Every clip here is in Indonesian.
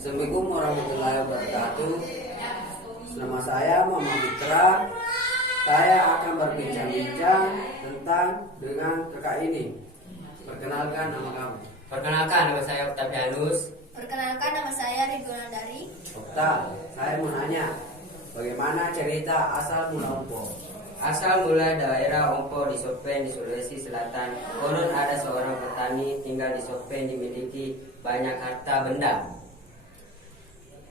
Assalamualaikum warahmatullahi wabarakatuh. Nama saya Muhammad Fitra. Saya akan berbincang-bincang dengan kakak ini. Perkenalkan nama kamu. Perkenalkan, nama saya Octavianus. Perkenalkan, nama saya Ridwan Dari. Okta, saya mau nanya, bagaimana cerita asal mula Ompo? Asal mula daerah Ompo di Sopen di Sulawesi Selatan. Konon ada seorang petani tinggal di Sopen, dimiliki banyak harta benda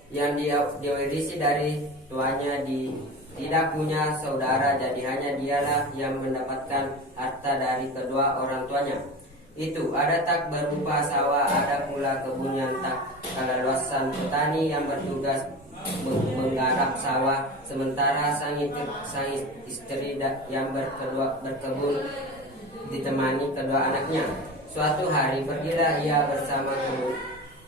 yang diwarisi dari tuanya. Tidak punya saudara, jadi hanya dialah yang mendapatkan harta dari kedua orang tuanya. Itu ada tak berupa sawah, ada pula kebun yang tak kalah luasan. Petani yang bertugas menggarap sawah, sementara sang istri yang berkebun ditemani kedua anaknya. Suatu hari pergilah ia bersama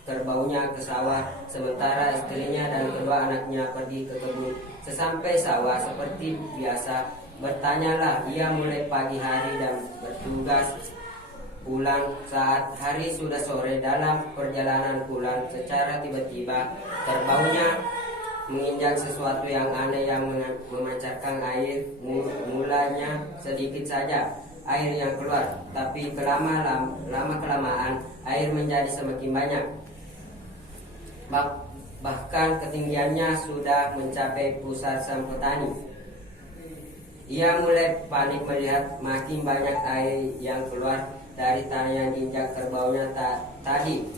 kerbaunya ke sawah, sementara istrinya dan kedua anaknya pergi ke kebun. Sesampai sawah, seperti biasa, bertanyalah ia mulai pagi hari dan bertugas pulang saat hari sudah sore. Dalam perjalanan pulang, secara tiba-tiba kerbaunya menginjak sesuatu yang aneh yang memancarkan air. Mulanya sedikit saja air yang keluar, tapi lama-kelamaan air menjadi semakin banyak. Bahkan ketinggiannya sudah mencapai pusar sang petani. Ia mulai panik melihat makin banyak air yang keluar dari tanah yang diinjak kerbaunya tadi.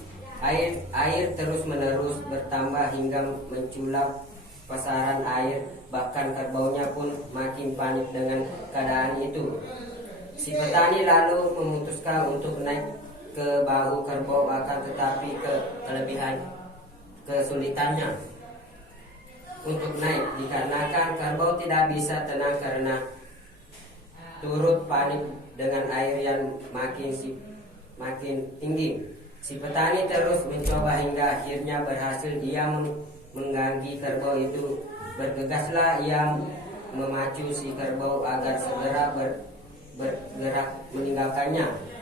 Air terus-menerus bertambah hingga menculap pasaran air. Bahkan kerbaunya pun makin panik dengan keadaan itu. Si petani lalu memutuskan untuk naik ke bahu kerbau, akan tetapi kesulitannya untuk naik dikarenakan kerbau tidak bisa tenang karena turut panik dengan air yang makin tinggi. Si petani terus mencoba hingga akhirnya berhasil. Ia mengganggu kerbau itu. Bergegaslah ia memacu si kerbau agar segera bergerak meninggalkannya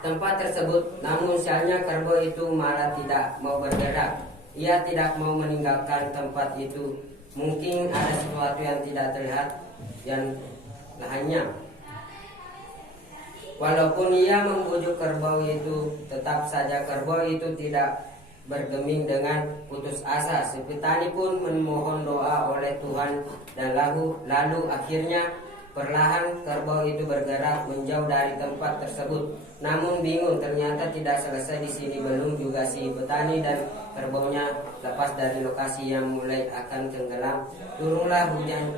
tempat tersebut. Namun sialnya kerbau itu malah tidak mau bergerak. Ia tidak mau meninggalkan tempat itu. Mungkin ada sesuatu yang tidak terlihat yang lainnya. Walaupun ia membujuk kerbau itu, tetap saja kerbau itu tidak bergeming. Dengan putus asa, si petani pun memohon doa oleh Tuhan dan lalu akhirnya perlahan kerbau itu bergerak menjauh dari tempat tersebut. Namun bingung, ternyata tidak selesai di sini. Belum juga si petani dan kerbaunya lepas dari lokasi yang mulai akan tenggelam. Turunlah hujan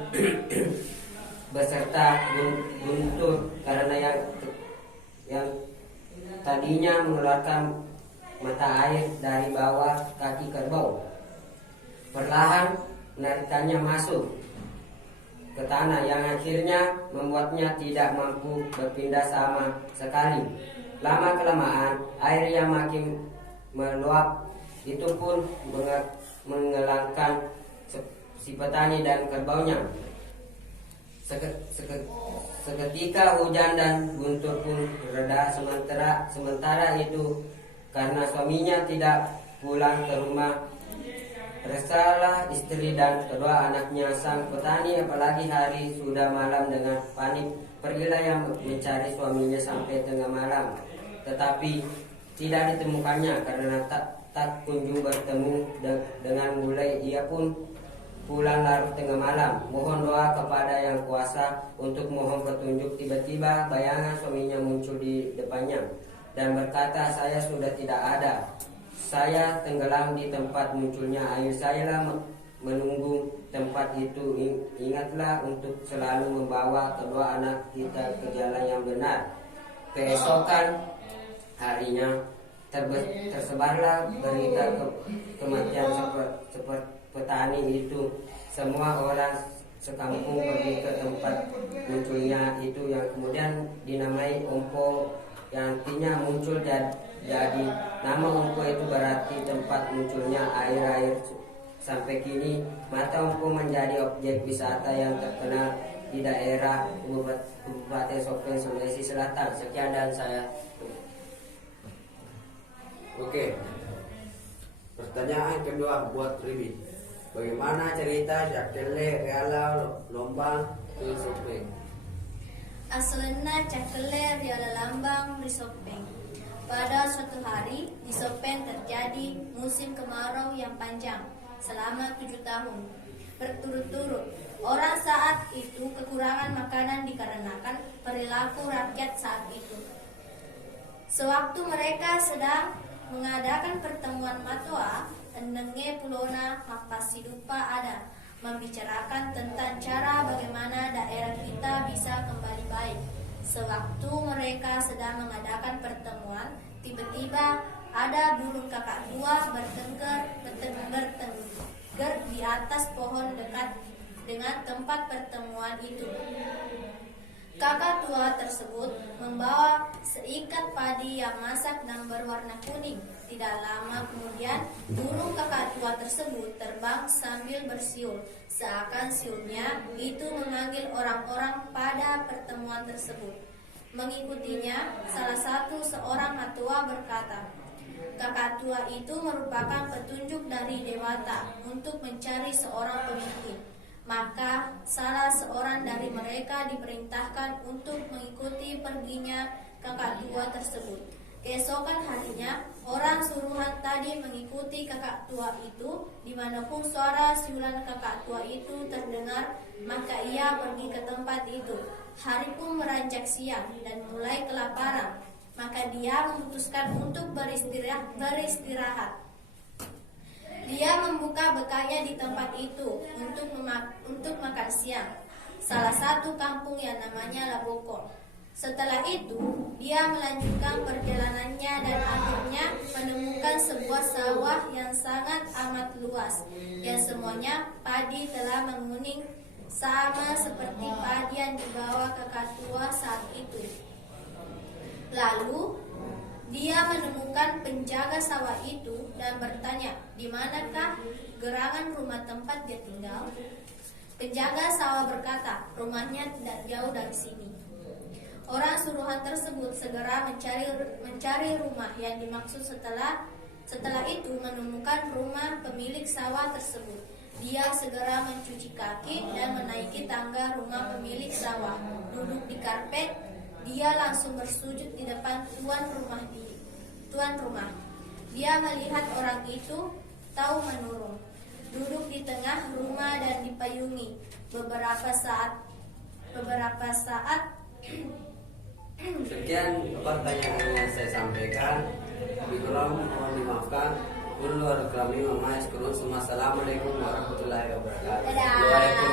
beserta guntur karena yang tadinya mengeluarkan mata air dari bawah kaki kerbau. Perlahan menarikannya masuk ke tanah yang akhirnya membuatnya tidak mampu berpindah sama sekali. Lama-kelamaan air yang makin meluap itu pun mengelangkan si petani dan kerbaunya. Seketika hujan dan guntur pun reda. Sementara itu karena suaminya tidak pulang ke rumah, resahlah istri dan kedua anaknya. Sang petani, apalagi hari sudah malam, dengan panik pergilah yang mencari suaminya sampai tengah malam, tetapi tidak ditemukannya. Karena tak kunjung bertemu dengan mulai ia pun pulang larut tengah malam. Mohon doa kepada yang kuasa untuk mohon petunjuk. Tiba-tiba bayangan suaminya muncul di depannya dan berkata, "Saya sudah tidak ada. Saya tenggelam di tempat munculnya air. Sayalah menunggu tempat itu. Ingatlah untuk selalu membawa kedua anak kita ke jalan yang benar." Keesokan harinya tersebarlah berita kematian seperti petani itu. Semua orang sekampung pergi ke tempat munculnya itu, yang kemudian dinamai Ompo, yang artinya muncul. Jadi nama Ompo itu berarti tempat munculnya air. Sampai kini mata Ompo menjadi objek wisata yang terkenal di daerah Kabupaten Sopen, Sulawesi Selatan. Sekian dan saya. Oke. Pertanyaan kedua buat Ribi. Bagaimana cerita Cakele Reala Lombang Risopeng? Asalna Cakele Riala Lambang Risopeng. Pada suatu hari di Sopeng terjadi musim kemarau yang panjang selama 7 tahun berturut-turut. Orang saat itu kekurangan makanan dikarenakan perilaku rakyat saat itu. Sewaktu mereka sedang mengadakan pertemuan matua, endenge pulona mapasidupa ada membicarakan tentang cara bagaimana daerah kita bisa kembali baik. Sewaktu mereka sedang mengadakan pertemuan, tiba-tiba ada burung kakak tua bertengger di atas pohon dekat dengan tempat pertemuan itu. Kakak tua tersebut membawa seikat padi yang masak dan berwarna kuning. Tidak lama kemudian, burung kakak tua tersebut terbang sambil bersiul. Seakan siulnya itu memanggil orang-orang pada pertemuan tersebut. Mengikutinya, salah satu seorang matua berkata, kakak tua itu merupakan petunjuk dari Dewata untuk mencari seorang pemimpin. Maka salah seorang dari mereka diperintahkan untuk mengikuti perginya kakak tua tersebut. Keesokan harinya, orang suruhan tadi mengikuti kakak tua itu. Dimanapun suara siulan kakak tua itu terdengar, maka ia pergi ke tempat itu. Hari pun beranjak siang dan mulai kelaparan. Maka dia memutuskan untuk beristirahat. Dia membuka bekalnya di tempat itu untuk makan siang. Salah satu kampung yang namanya Laboko. Setelah itu, dia melanjutkan perjalanannya dan akhirnya menemukan sebuah sawah yang sangat amat luas. Yang semuanya padi telah menguning sama seperti padi yang dibawa kakak tua saat itu. Lalu, dia menemukan penjaga sawah itu dan bertanya, di manakah gerangan rumah tempat dia tinggal? Penjaga sawah berkata, rumahnya tidak jauh dari sini. Orang suruhan tersebut segera mencari rumah yang dimaksud. Setelah itu menemukan rumah pemilik sawah tersebut. Dia segera mencuci kaki dan menaiki tangga rumah pemilik sawah. Duduk di karpet, dia langsung bersujud di depan tuan rumah. Dia melihat orang itu tahu menurun, duduk di tengah rumah dan dipayungi. Beberapa saat Sekian pertanyaan yang saya sampaikan. Kurang mohon dimaafkan. Assalamualaikum warahmatullahi wabarakatuh. Dadah.